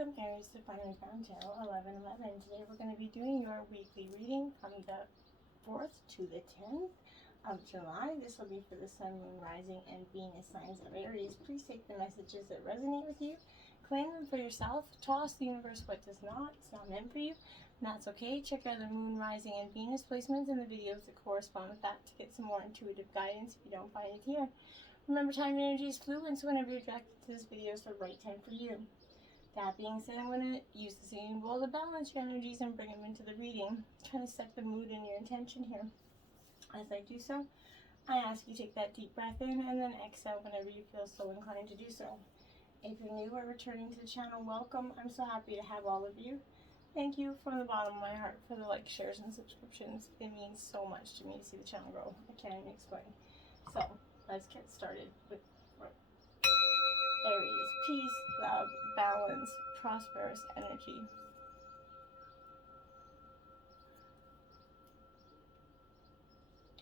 Welcome Aries to Finally Found Tarot 11/11. Today we're going to be doing your weekly reading from the 4th to the 10th of July. This will be for the Sun, Moon, Rising, and Venus signs of Aries. Please take the messages that resonate with you, claim them for yourself, toss the universe what does not. It's not meant for you, and that's okay. Check out the Moon, Rising, and Venus placements in the videos that correspond with that to get some more intuitive guidance if you don't find it here. Remember, time and energy is fluid, so whenever you're attracted to this video, it's the right time for you. That being said, I'm going to use the singing bowl to balance your energies and bring them into the reading. Trying to set the mood and your intention here. As I do so, I ask you to take that deep breath in and then exhale whenever you feel so inclined to do so. If you're new or returning to the channel, welcome. I'm so happy to have all of you. Thank you from the bottom of my heart for the likes, shares, and subscriptions. It means so much to me to see the channel grow. I can't even explain. So, let's get started with Aries. Peace, love, balance, prosperous energy.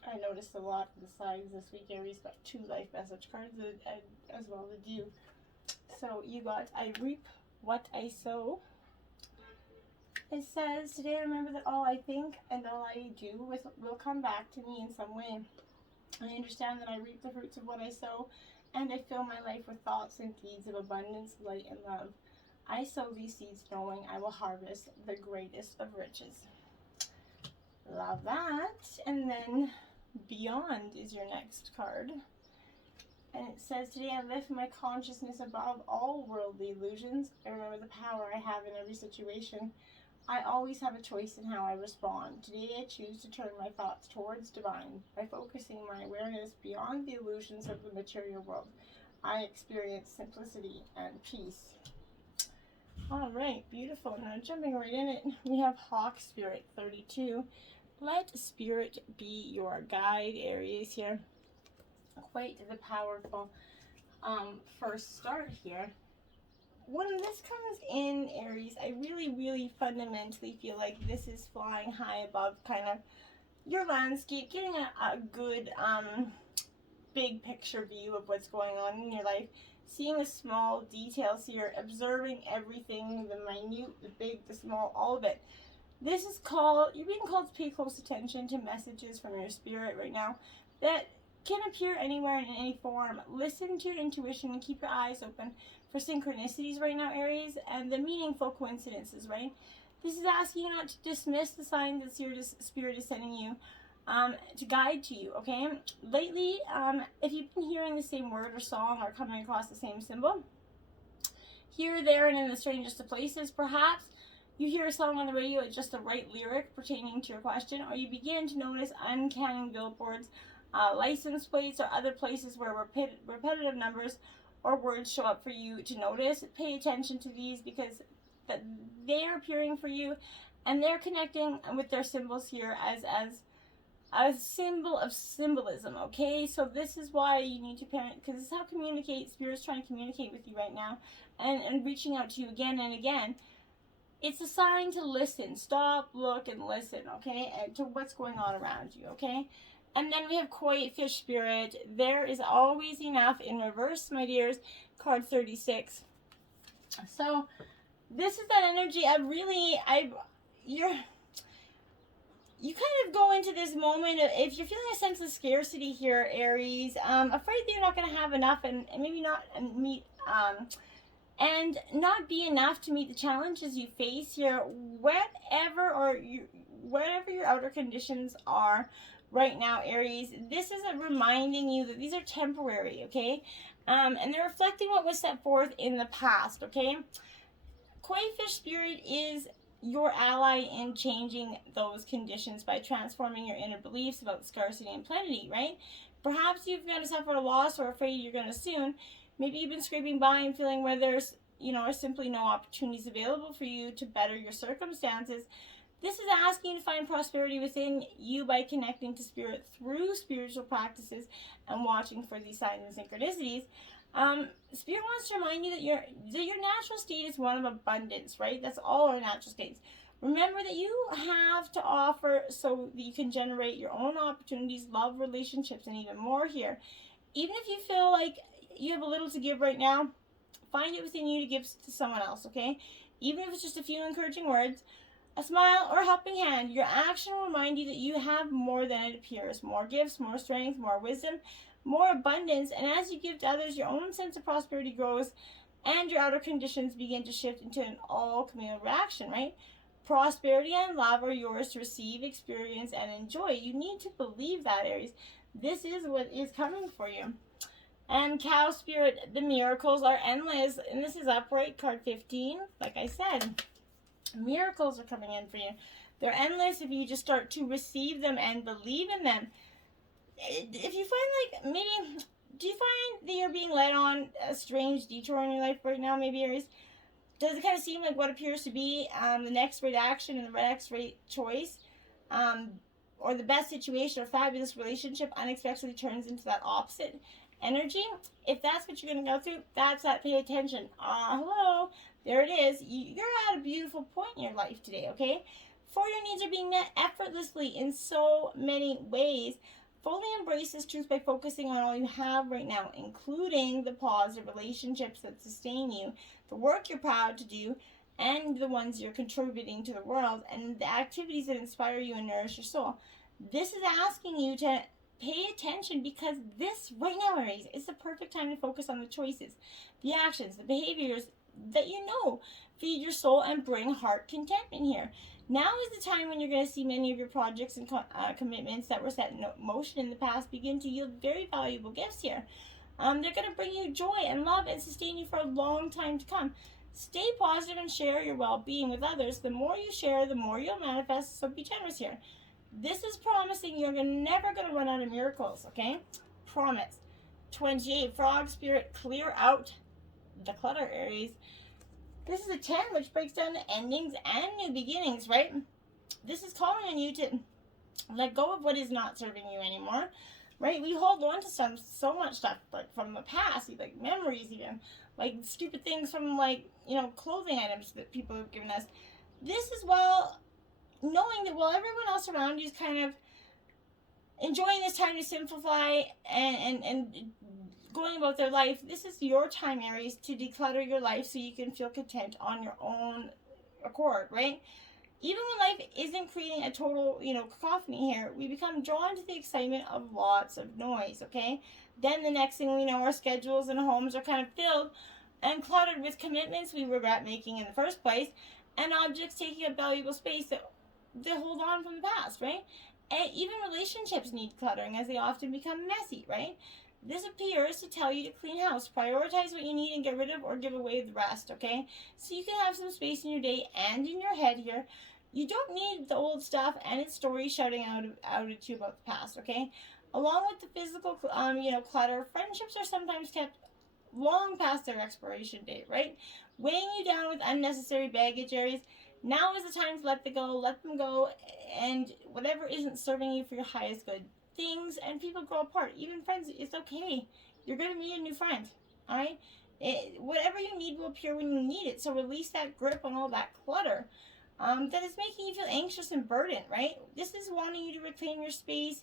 I noticed a lot of the signs this week. Aries got 2 life message cards as well as you. So you got, I reap what I sow. It says, today I remember that all I think and all I do will come back to me in some way. I understand that I reap the fruits of what I sow, and I fill my life with thoughts and deeds of abundance, light, and love. I sow these seeds knowing I will harvest the greatest of riches. Love that. And then Beyond is your next card. And it says, today I lift my consciousness above all worldly illusions. I remember the power I have in every situation. I always have a choice in how I respond. Today I choose to turn my thoughts towards divine. By focusing my awareness beyond the illusions of the material world, I experience simplicity and peace. All right, beautiful. Now jumping right in it, we have Hawk Spirit 32. Let Spirit be your guide, Aries here. Quite the powerful first start here. When this comes in, Aries, I really fundamentally feel like this is flying high above kind of your landscape, getting a good big picture view of what's going on in your life, seeing the small details here, observing everything, the minute, the big, the small, all of it. This is called, you're being called to pay close attention to messages from your spirit right now that can appear anywhere in any form. Listen to your intuition and keep your eyes open for synchronicities right now, Aries, and the meaningful coincidences, right? This is asking you not to dismiss the signs that Spirit is sending you to guide to you, okay? Lately, if you've been hearing the same word or song or coming across the same symbol, here, there, and in the strangest of places, perhaps you hear a song on the radio with just the right lyric pertaining to your question, or you begin to notice uncanny billboards, license plates, or other places where repetitive numbers or words show up for you to notice. Pay attention to these because they are appearing for you, and they're connecting with their symbols here as a symbol of symbolism, okay? So this is why you need to parent, because this is how Spirit's trying to communicate with you right now, and reaching out to you again and again. It's a sign to listen, stop, look, and listen, okay, and to what's going on around you, okay? And then we have Koi Fish Spirit. There is always enough in reverse, my dears. Card 36. So this is that energy. You kind of go into this moment of, if you're feeling a sense of scarcity here, Aries, afraid that you're not going to have enough, and maybe not meet and not be enough to meet the challenges you face here, whatever your outer conditions are right now, Aries. This is reminding you that these are temporary, okay? And they're reflecting what was set forth in the past, okay? Koi Fish Spirit is your ally in changing those conditions by transforming your inner beliefs about scarcity and plenty, right? Perhaps you've going to suffer a loss or afraid you're going to soon. Maybe you've been scraping by and feeling where there's, are simply no opportunities available for you to better your circumstances. This is asking you to find prosperity within you by connecting to Spirit through spiritual practices and watching for these signs and synchronicities. Spirit wants to remind you that your natural state is one of abundance, right? That's all our natural states. Remember that you have to offer so that you can generate your own opportunities, love, relationships, and even more here. Even if you feel like you have a little to give right now, find it within you to give to someone else, okay? Even if it's just a few encouraging words, a smile, or a helping hand, your action will remind you that you have more than it appears. More gifts, more strength, more wisdom, more abundance. And as you give to others, your own sense of prosperity grows and your outer conditions begin to shift into an all communal reaction, right? Prosperity and love are yours to receive, experience, and enjoy. You need to believe that, Aries. This is what is coming for you. And Cow Spirit, the miracles are endless. And this is upright, card 15. Like I said, miracles are coming in for you. They're endless if you just start to receive them and believe in them. If you find, like, maybe, do you find that you're being led on a strange detour in your life right now, maybe, Aries? Does it kind of seem like what appears to be the next right action and the next right choice, or the best situation or fabulous relationship unexpectedly turns into that opposite energy? If that's what you're going to go through, that's that. Pay attention. Hello, there it is. You're at a beautiful point in your life today, okay? For your needs are being met effortlessly in so many ways. Fully embrace this truth by focusing on all you have right now, including the positive relationships that sustain you, the work you're proud to do, and the ones you're contributing to the world, and the activities that inspire you and nourish your soul. This is asking you to pay attention, because this, right now, Aries, is the perfect time to focus on the choices, the actions, the behaviors that you know feed your soul and bring heart contentment here. Now is the time when you're going to see many of your projects and commitments that were set in motion in the past begin to yield very valuable gifts here. They're going to bring you joy and love and sustain you for a long time to come. Stay positive and share your well-being with others. The more you share, the more you'll manifest, so be generous here. This is promising you're never going to run out of miracles, okay? Promise. 28, Frog Spirit, clear out the clutter, Aries. This is a 10, which breaks down to endings and new beginnings, right? This is calling on you to let go of what is not serving you anymore, right? We hold on to so much stuff, like from the past, like memories even, like stupid things from, like, clothing items that people have given us. This is knowing that while everyone else around you is kind of enjoying this time to simplify and going about their life, this is your time, Aries, to declutter your life so you can feel content on your own accord, right? Even when life isn't creating a total, cacophony here, we become drawn to the excitement of lots of noise, okay? Then the next thing we know, our schedules and homes are kind of filled and cluttered with commitments we regret making in the first place, and objects taking up valuable space that hold on from the past, right? And even relationships need cluttering, as they often become messy, right? This appears to tell you to clean house. Prioritize what you need and get rid of or give away the rest, okay? So you can have some space in your day and in your head here. You don't need the old stuff and its story shouting out at you about the past, okay? Along with the physical, clutter, friendships are sometimes kept long past their expiration date, right? Weighing you down with unnecessary baggage, Aries. Now is the time to let them go, and whatever isn't serving you for your highest good. Things and people grow apart, even friends. It's okay. You're going to meet a new friend, all right? Whatever you need will appear when you need it, so release that grip on all that clutter that is making you feel anxious and burdened, right? This is wanting you to reclaim your space,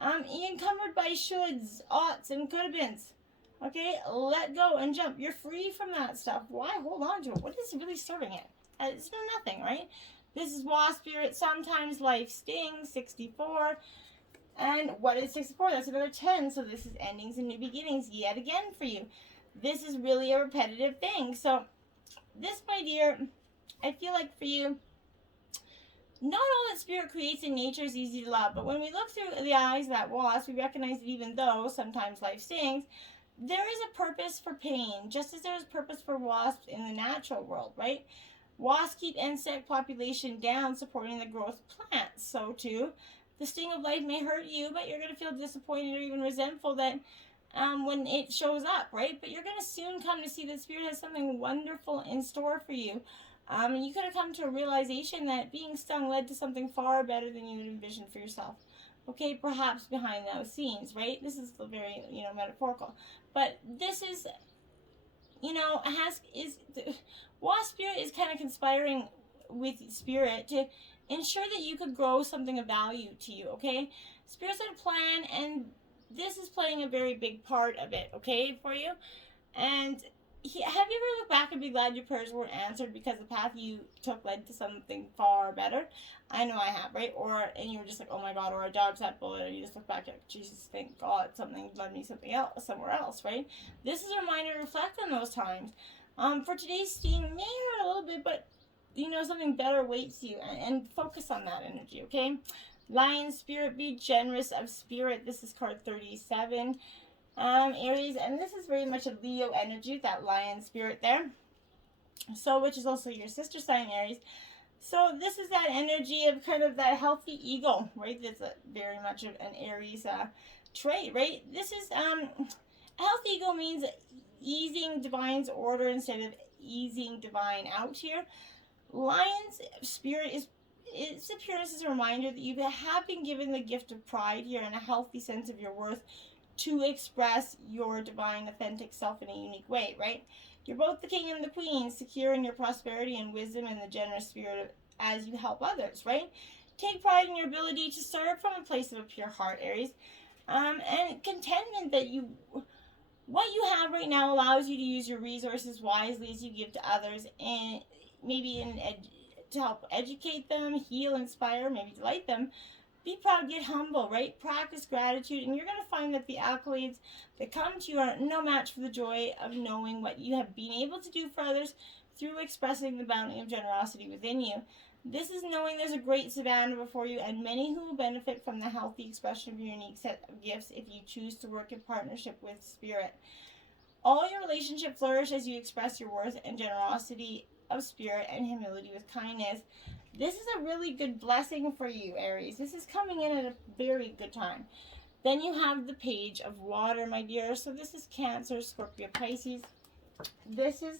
encumbered by shoulds, oughts, and could-have-beens. Okay, let go and jump. You're free from that stuff. Why hold on to it? What is really serving it? It's nothing, right? This is Wasp Spirit. Sometimes life stings. 64. And what is 64? That's another 10. So this is endings and new beginnings yet again for you. This is really a repetitive thing. So this, my dear, I feel like for you, not all that Spirit creates in nature is easy to love. But when we look through the eyes of that wasp, we recognize that even though sometimes life stings, there is a purpose for pain, just as there is purpose for wasps in the natural world, right? Wasps keep insect population down, supporting the growth of plants. So too, the sting of life may hurt you, but you're going to feel disappointed or even resentful that when it shows up, right? But you're going to soon come to see that Spirit has something wonderful in store for you. And you could have come to a realization that being stung led to something far better than you had envisioned for yourself. Okay, perhaps behind those scenes, right? This is very, metaphorical. But this is, Wasp Spirit is kind of conspiring with Spirit to ensure that you could grow something of value to you, okay? Spirit's got a plan, and this is playing a very big part of it, okay, for you. And Have you ever looked back and be glad your prayers weren't answered because the path you took led to something far better? I know I have, right? And you were just like, oh my God, or a dodge that bullet, or you just look back at, Jesus, thank God, something led me something else, somewhere else, right? This is a reminder to reflect on those times. For today's theme, may hurt a little bit, but something better awaits you, and focus on that energy, okay? Lion spirit, be generous of spirit. This is card 37. Aries, and this is very much a Leo energy, that lion spirit there. So, which is also your sister sign, Aries. So this is that energy of kind of that healthy ego, right? That's very much of an Aries trait, right? This is a healthy ego means easing divine's order instead of easing divine out here. Lion's spirit is, its appearance is a reminder that you have been given the gift of pride here and a healthy sense of your worth to express your divine, authentic self in a unique way, right? You're both the king and the queen, secure in your prosperity and wisdom and the generous spirit as you help others, right? Take pride in your ability to serve from a place of a pure heart, Aries. And contentment that what you have right now allows you to use your resources wisely as you give to others, and maybe to help educate them, heal, inspire, maybe delight them. Be proud, get humble, right? Practice gratitude, and you're going to find that the accolades that come to you are no match for the joy of knowing what you have been able to do for others through expressing the bounty of generosity within you. This is knowing there's a great savannah before you and many who will benefit from the healthy expression of your unique set of gifts if you choose to work in partnership with Spirit. All your relationships flourish as you express your worth and generosity of spirit and humility with kindness. This is a really good blessing for you, Aries. This is coming in at a very good time. Then you have the Page of Water, my dear. So this is Cancer, Scorpio, Pisces. This is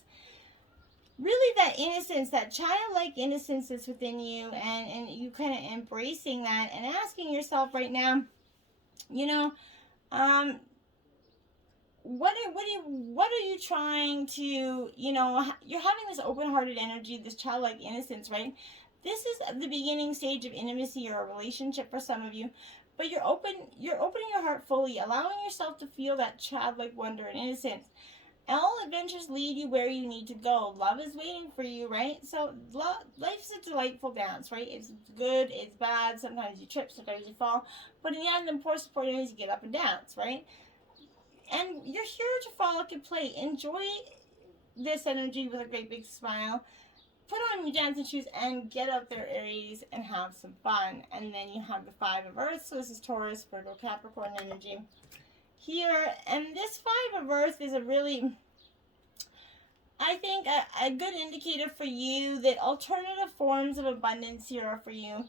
really that innocence, that childlike innocence that's within you, and you kind of embracing that and asking yourself right now, what are you trying to, you're having this open-hearted energy, this childlike innocence, right? This is the beginning stage of intimacy or a relationship for some of you, but you're opening your heart fully, allowing yourself to feel that childlike wonder and innocence. All adventures lead you where you need to go. Love is waiting for you, right? So life's a delightful dance, right? It's good, it's bad. Sometimes you trip, sometimes you fall, but in the end, the important part is you get up and dance, right? And you're here to frolic and play. Enjoy this energy with a great big smile. Put on your dancing shoes and get out there, Aries, and have some fun. And then you have the Five of Earth. So this is Taurus, Virgo, Capricorn energy here. And this Five of Earth is a really, I think, a good indicator for you that alternative forms of abundance here are for you.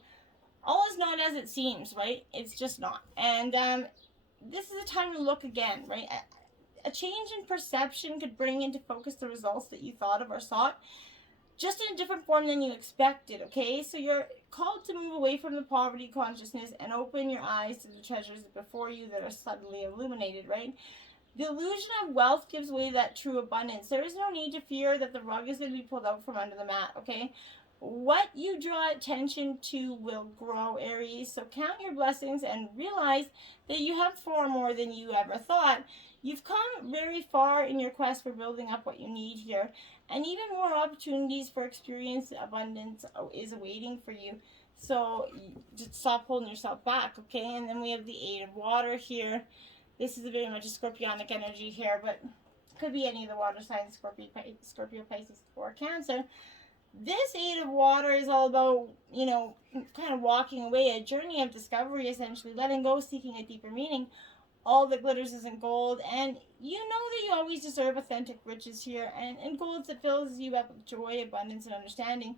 All is not as it seems, right? It's just not. And this is a time to look again, right? A change in perception could bring into focus the results that you thought of or sought, just in a different form than you expected, okay? So you're called to move away from the poverty consciousness and open your eyes to the treasures before you that are suddenly illuminated, right? The illusion of wealth gives way to that true abundance. There is no need to fear that the rug is going to be pulled out from under the mat, okay? What you draw attention to will grow, Aries. So count your blessings and realize that you have far more than you ever thought. You've come very far in your quest for building up what you need here. And even more opportunities for experience abundance is awaiting for you. So just stop holding yourself back, okay? And then we have the Eight of Water here. This is very much a scorpionic energy here, but could be any of the water signs, Scorpio, Pisces, or Cancer. This Eight of Water is all about, kind of walking away, a journey of discovery, essentially, letting go, seeking a deeper meaning. All that glitters isn't gold, and you know that you always deserve authentic riches here, and gold that fills you up with joy, abundance, and understanding.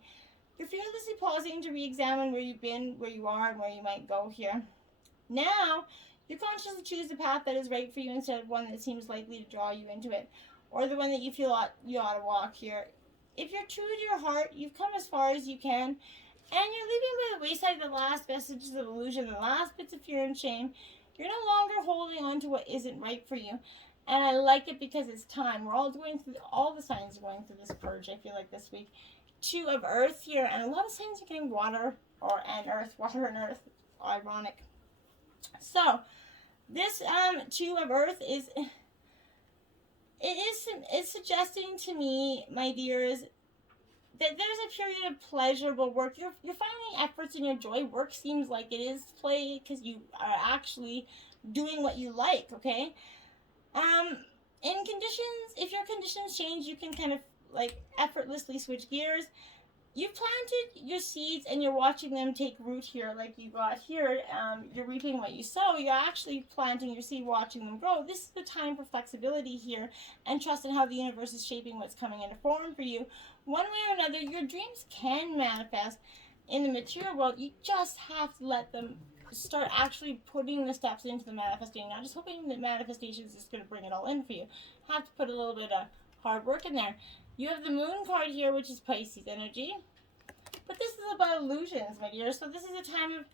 You're fearlessly pausing to re-examine where you've been, where you are, and where you might go here. Now, you consciously choose the path that is right for you instead of one that seems likely to draw you into it, or the one that you feel you ought to walk here. If you're true to your heart, you've come as far as you can, and you're leaving by the wayside the last vestiges of illusion, the last bits of fear and shame. You're no longer holding on to what isn't right for you. And I like it because it's time. We're all going through, all the signs are going through this purge, I feel like, this week. Two of Earth here, and a lot of signs are getting water and Earth. Ironic. So, this Two of Earth is it's suggesting to me, my dears, that there's a period of pleasurable work. You're finding efforts in your joy. Work seems like it is play because you are actually doing what you like, okay? In conditions, if your conditions change, you can kind of like effortlessly switch gears. You've planted your seeds and you're watching them take root here, like you got here. You're reaping what you sow. You're actually planting your seed, watching them grow. This is the time for flexibility here and trust in how the universe is shaping what's coming into form for you. One way or another, your dreams can manifest in the material world. You just have to let them start actually putting the steps into the manifesting, not just hoping that manifestation is just going to bring it all in for you. You have to put a little bit of hard work in there. You have the moon card here, which is Pisces energy. But this is about illusions, my dear. So this is a time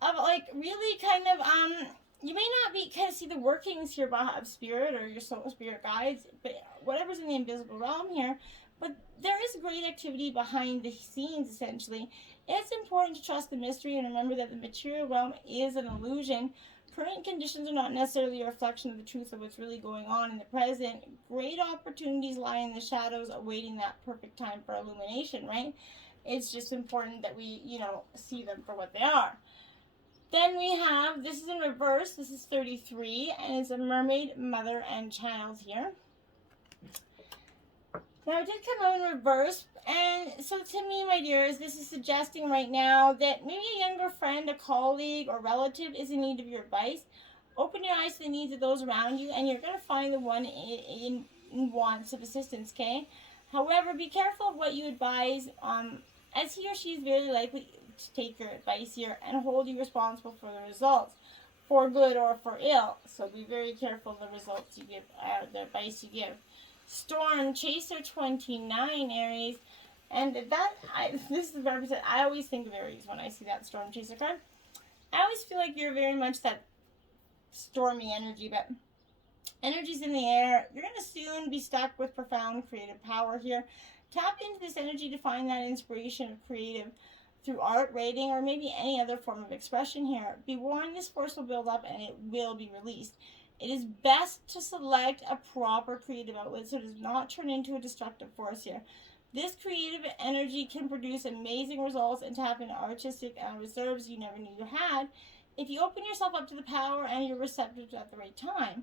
of like really kind of, you may not be kind of see the workings here of spirit or your soul spirit guides, but whatever's in the invisible realm here. But there is great activity behind the scenes, essentially. It's important to trust the mystery and remember that the material realm is an illusion. Current conditions are not necessarily a reflection of the truth of what's really going on in the present. Great opportunities lie in the shadows awaiting that perfect time for illumination, right? It's just important that we, see them for what they are. Then we have, this is in reverse, this is 33, and it's a mermaid, mother, and child here. Now, it did come out in reverse, and so to me, my dears, this is suggesting right now that maybe a younger friend, a colleague, or relative is in need of your advice. Open your eyes to the needs of those around you, and you're going to find the one in wants of assistance, okay? However, be careful of what you advise, as he or she is very likely to take your advice here and hold you responsible for the results, for good or for ill. So be very careful of the results you give, the advice you give. Storm Chaser 29, Aries. And this is the represent. I always think of Aries when I see that Storm Chaser card. I always feel like you're very much that stormy energy, but energy's in the air. You're going to soon be stuck with profound creative power here. Tap into this energy to find that inspiration of creative through art, writing, or maybe any other form of expression here. Be warned, this force will build up and it will be released. It is best to select a proper creative outlet so it does not turn into a destructive force here. This creative energy can produce amazing results and tap into artistic reserves you never knew you had if you open yourself up to the power and you're receptive at the right time.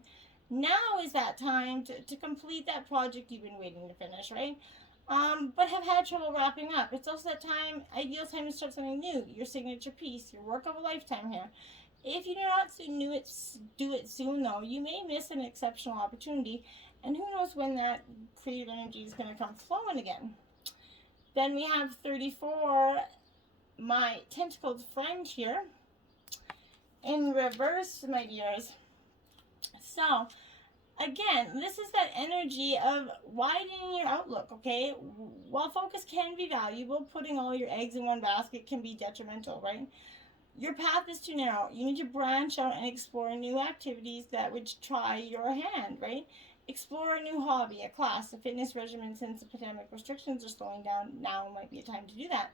Now is that time to complete that project you've been waiting to finish, right? But have had trouble wrapping up. It's also that time, ideal time to start something new, your signature piece, your work of a lifetime here. If you do not do it soon, though, you may miss an exceptional opportunity, and who knows when that creative energy is going to come flowing again. Then we have 34, my tentacled friend here, in reverse, my dears. So, again, this is that energy of widening your outlook, okay? While focus can be valuable, putting all your eggs in one basket can be detrimental, right? Your path is too narrow. You need to branch out and explore new activities that would try your hand, right? Explore a new hobby, a class, a fitness regimen. Since the pandemic restrictions are slowing down, now might be a time to do that.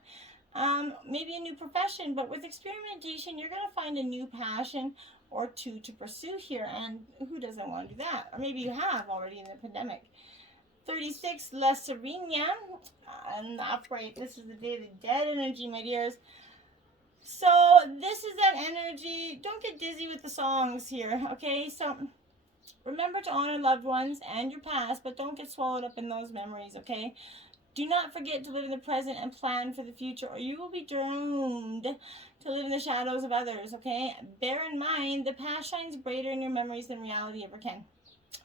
Maybe a new profession, but with experimentation, you're going to find a new passion or two to pursue here, and who doesn't want to do that? Or maybe you have already in the pandemic. 36, La Serena, and the upright. This is the Day of the Dead energy, my dears. So this is that energy. Don't get dizzy with the songs here, okay? So remember to honor loved ones and your past, but don't get swallowed up in those memories, okay? Do not forget to live in the present and plan for the future, or you will be doomed to live in the shadows of others, okay? Bear in mind, the past shines brighter in your memories than reality ever can,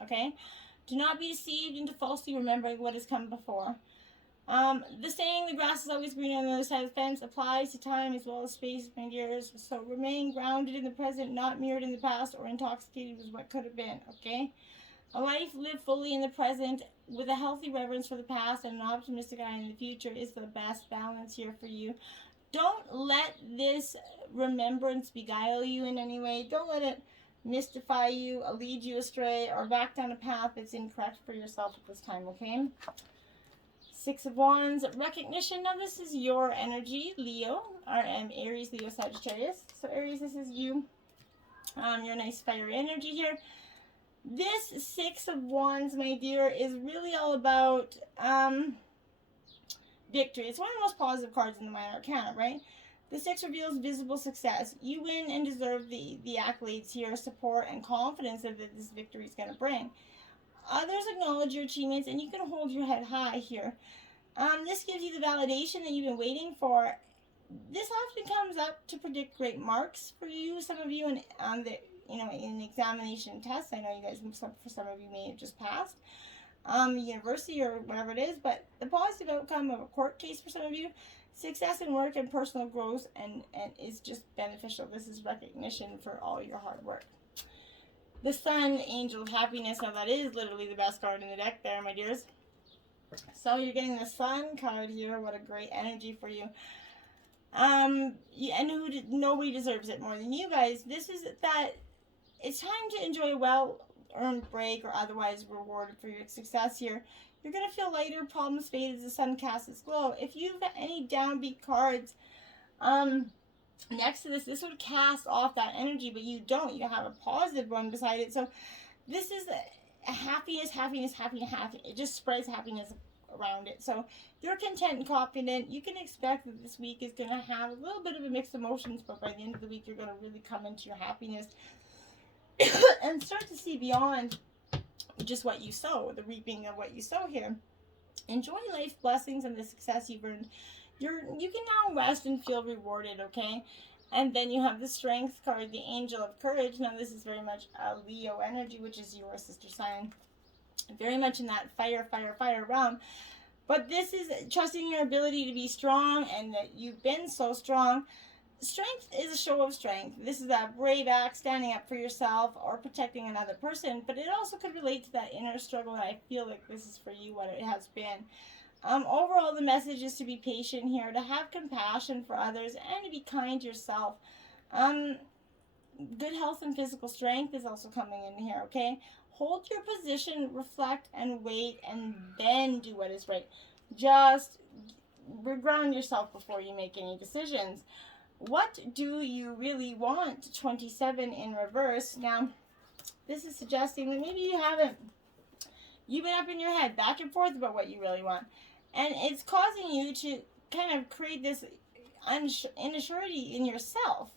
okay? Do not be deceived into falsely remembering what has come before. The saying, the grass is always greener on the other side of the fence, applies to time as well as space, my dears. So remain grounded in the present, not mirrored in the past or intoxicated with what could have been, okay? A life lived fully in the present with a healthy reverence for the past and an optimistic eye in the future is the best balance here for you. Don't let this remembrance beguile you in any way. Don't let it mystify you, lead you astray, or back down a path that's incorrect for yourself at this time, okay? 6 of Wands, recognition. Now this is your energy, Leo, or Aries, Leo, Sagittarius. So Aries, this is you. Your nice fiery energy here. This Six of Wands, my dear, is really all about victory. It's one of the most positive cards in the Minor Arcana, right? The Six reveals visible success. You win and deserve the accolades here, support, and confidence that this victory is going to bring. Others acknowledge your achievements, and you can hold your head high here. This gives you the validation that you've been waiting for. This often comes up to predict great marks for you. Some of you in examination tests. I know you guys, for some of you, may have just passed university or whatever it is, but the positive outcome of a court case for some of you, success in work and personal growth, and is just beneficial. This is recognition for all your hard work. The Sun, Angel of Happiness. Now that is literally the best card in the deck there, my dears. So you're getting the Sun card here. What a great energy for you. Nobody deserves it more than you guys. This is that it's time to enjoy a well-earned break or otherwise rewarded for your success here. You're going to feel lighter, problems fade as the sun casts its glow. If you've got any downbeat cards next to this would cast off that energy, but you don't. You have a positive one beside it. So this is a happiness. It just spreads happiness around it. So you're content and confident. You can expect that this week is going to have a little bit of a mixed emotions, but by the end of the week, you're going to really come into your happiness and start to see beyond just what you sow, the reaping of what you sow here. Enjoy life blessings and the success you've earned. You can now rest and feel rewarded, okay? And then you have the Strength card, the Angel of Courage. Now this is very much a Leo energy, which is your sister sign. Very much in that fire realm. But this is trusting your ability to be strong, and that you've been so strong. Strength is a show of strength. This is that brave act, standing up for yourself or protecting another person, but it also could relate to that inner struggle, and I feel like this is for you what it has been. Overall, the message is to be patient here, to have compassion for others, and to be kind to yourself. Good health and physical strength is also coming in here, okay? Hold your position, reflect, and wait, and then do what is right. Just ground yourself before you make any decisions. What do you really want? 27 in reverse. Now, this is suggesting that maybe you've been up in your head back and forth about what you really want. And it's causing you to kind of create this insurity in yourself.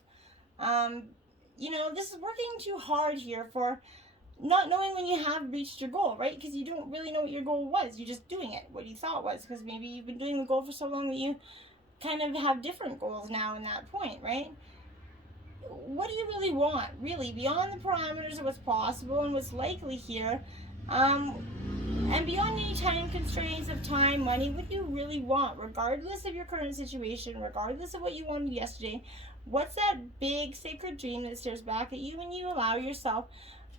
This is working too hard here for not knowing when you have reached your goal, right? Because you don't really know what your goal was. You're just doing it, what you thought was. Because maybe you've been doing the goal for so long that you kind of have different goals now in that point, right? What do you really want, really, beyond the parameters of what's possible and what's likely here, and beyond any time constraints of time, money? What do you really want, regardless of your current situation, regardless of what you wanted yesterday? What's that big sacred dream that stares back at you when you allow yourself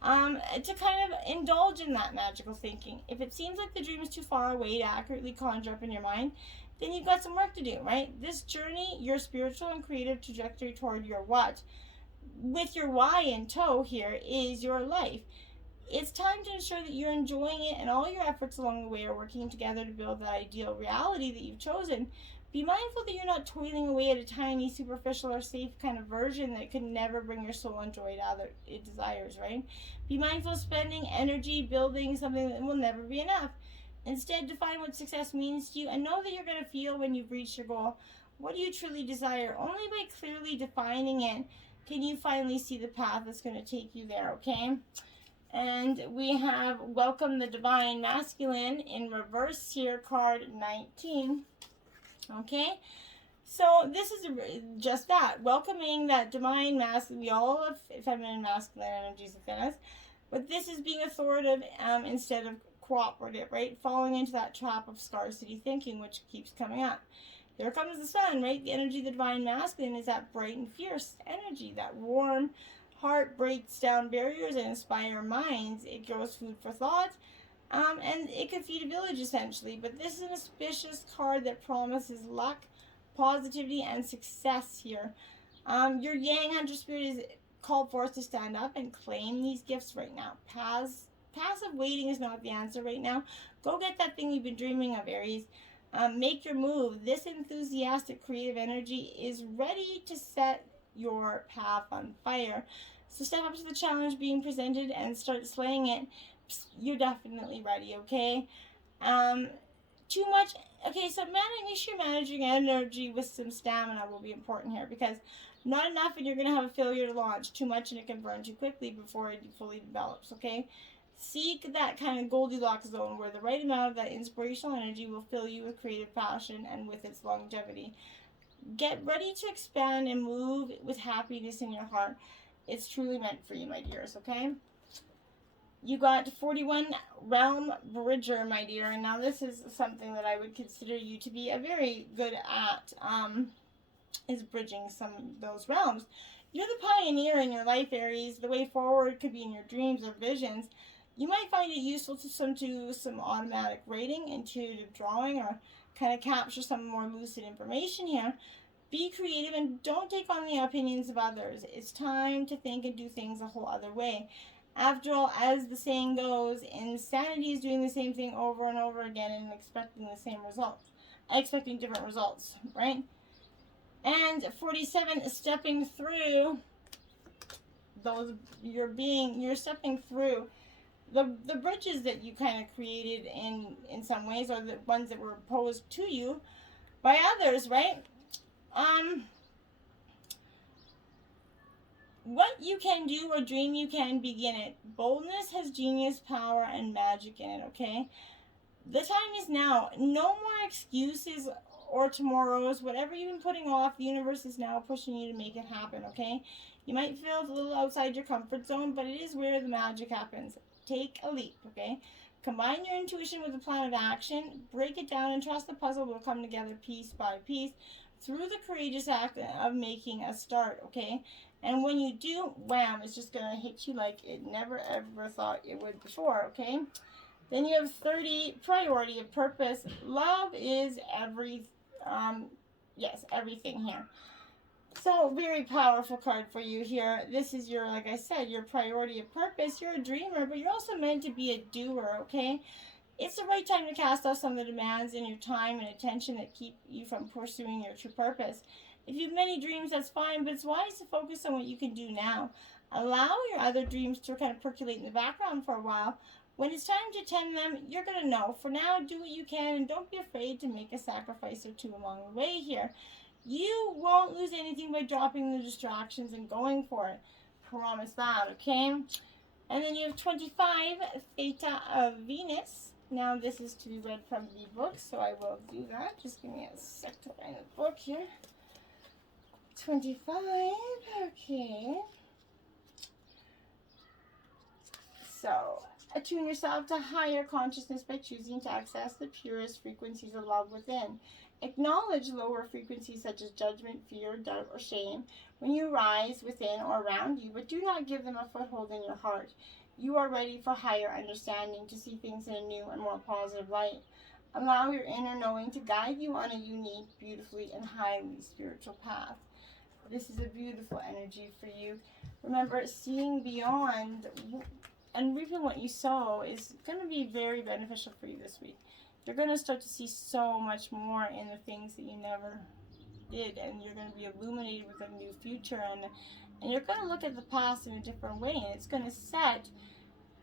to kind of indulge in that magical thinking? If it seems like the dream is too far away to accurately conjure up in your mind, then you've got some work to do, right? This journey, your spiritual and creative trajectory toward your what, with your why in tow here, is your life. It's time to ensure that you're enjoying it, and all your efforts along the way are working together to build the ideal reality that you've chosen. Be mindful that you're not toiling away at a tiny, superficial, or safe kind of version that could never bring your soul and joy to other desires, right? Be mindful of spending energy building something that will never be enough. Instead, define what success means to you, and know that you're going to feel when you've reached your goal. What do you truly desire? Only by clearly defining it can you finally see the path that's going to take you there, okay? And we have Welcome the Divine Masculine in reverse here, card 19. Okay? So this is just that. Welcoming that divine masculine. We all have feminine masculine energies within us. But this is being authoritative instead of cooperative, right? Falling into that trap of scarcity thinking, which keeps coming up. Here comes the sun, right? The energy of the divine masculine is that bright and fierce energy, that warm heart breaks down barriers and inspire minds. It grows food for thought, and it could feed a village essentially. But this is an auspicious card that promises luck, positivity, and success here. Your Yang Hunter spirit is called forth to stand up and claim these gifts right now. Passive waiting is not the answer right now. Go get that thing you've been dreaming of, Aries. Make your move. This enthusiastic creative energy is ready to set your path on fire. So step up to the challenge being presented and start slaying it. You're definitely ready, okay? Too much. Okay, so make sure managing energy with some stamina will be important here, because not enough and you're going to have a failure to launch. Too much and it can burn too quickly before it fully develops, okay? Seek that kind of Goldilocks zone where the right amount of that inspirational energy will fill you with creative passion and with its longevity. Get ready to expand and move with happiness in your heart. It's truly meant for you, my dears, okay? You got 41 Realm Bridger, my dear, and now this is something that I would consider you to be a very good at, is bridging some of those realms. You're the pioneer in your life, Aries. The way forward could be in your dreams or visions. You might find it useful to some automatic writing, intuitive drawing, or kind of capture some more lucid information here. Be creative and don't take on the opinions of others. It's time to think and do things a whole other way. After all, as the saying goes, insanity is doing the same thing over and over again and expecting the same results. Expecting different results, right? And 47 is stepping through those, you're stepping through the bridges that you kind of created in some ways, or the ones that were posed to you by others, right? What you can do or dream you can, begin it. Boldness has genius, power, and magic in it, okay? The time is now. No more excuses or tomorrows. Whatever you've been putting off, the universe is now pushing you to make it happen, okay? You might feel a little outside your comfort zone, but it is where the magic happens. Take a leap, okay? Combine your intuition with a plan of action. Break it down and trust the puzzle will come together piece by piece through the courageous act of making a start, okay? And when you do, wham, it's just going to hit you like it never ever thought it would before, okay? Then you have 30, priority of purpose. Love is everything here. So, very powerful card for you here. This is your, like I said, your priority of purpose. You're a dreamer, but you're also meant to be a doer, okay? It's the right time to cast off some of the demands in your time and attention that keep you from pursuing your true purpose. If you have many dreams, that's fine, but it's wise to focus on what you can do now. Allow your other dreams to kind of percolate in the background for a while. When it's time to tend them, you're going to know. For now, do what you can, and don't be afraid to make a sacrifice or two along the way here. You won't lose anything by dropping the distractions and going for it. Promise that, okay? And then you have 25, Theta of Venus. Now, this is to be read from the book, so I will do that. Just give me a sec to find the book here. 25, okay. So, attune yourself to higher consciousness by choosing to access the purest frequencies of love within. Acknowledge lower frequencies such as judgment, fear, doubt, or shame when you rise within or around you, but do not give them a foothold in your heart. You are ready for higher understanding, to see things in a new and more positive light. Allow your inner knowing to guide you on a unique, beautifully, and highly spiritual path. This is a beautiful energy for you. Remember, seeing beyond and reaping what you sow is going to be very beneficial for you this week. You're going to start to see so much more in the things that you never did, and you're going to be illuminated with a new future, and you're going to look at the past in a different way, and it's going to set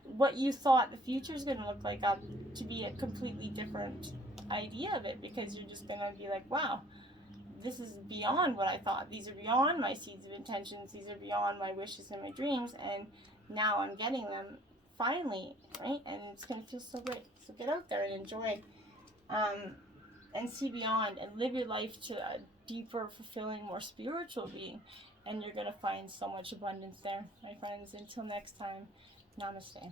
what you thought the future is going to look like up to be a completely different idea of it, because you're just going to be like, wow, this is beyond what I thought. These are beyond my seeds of intentions. These are beyond my wishes and my dreams, and now I'm getting them finally, right? And it's going to feel so great. So get out there and enjoy, and see beyond, and live your life to a deeper, fulfilling, more spiritual being, and you're going to find so much abundance there, my friends. Until next time, namaste.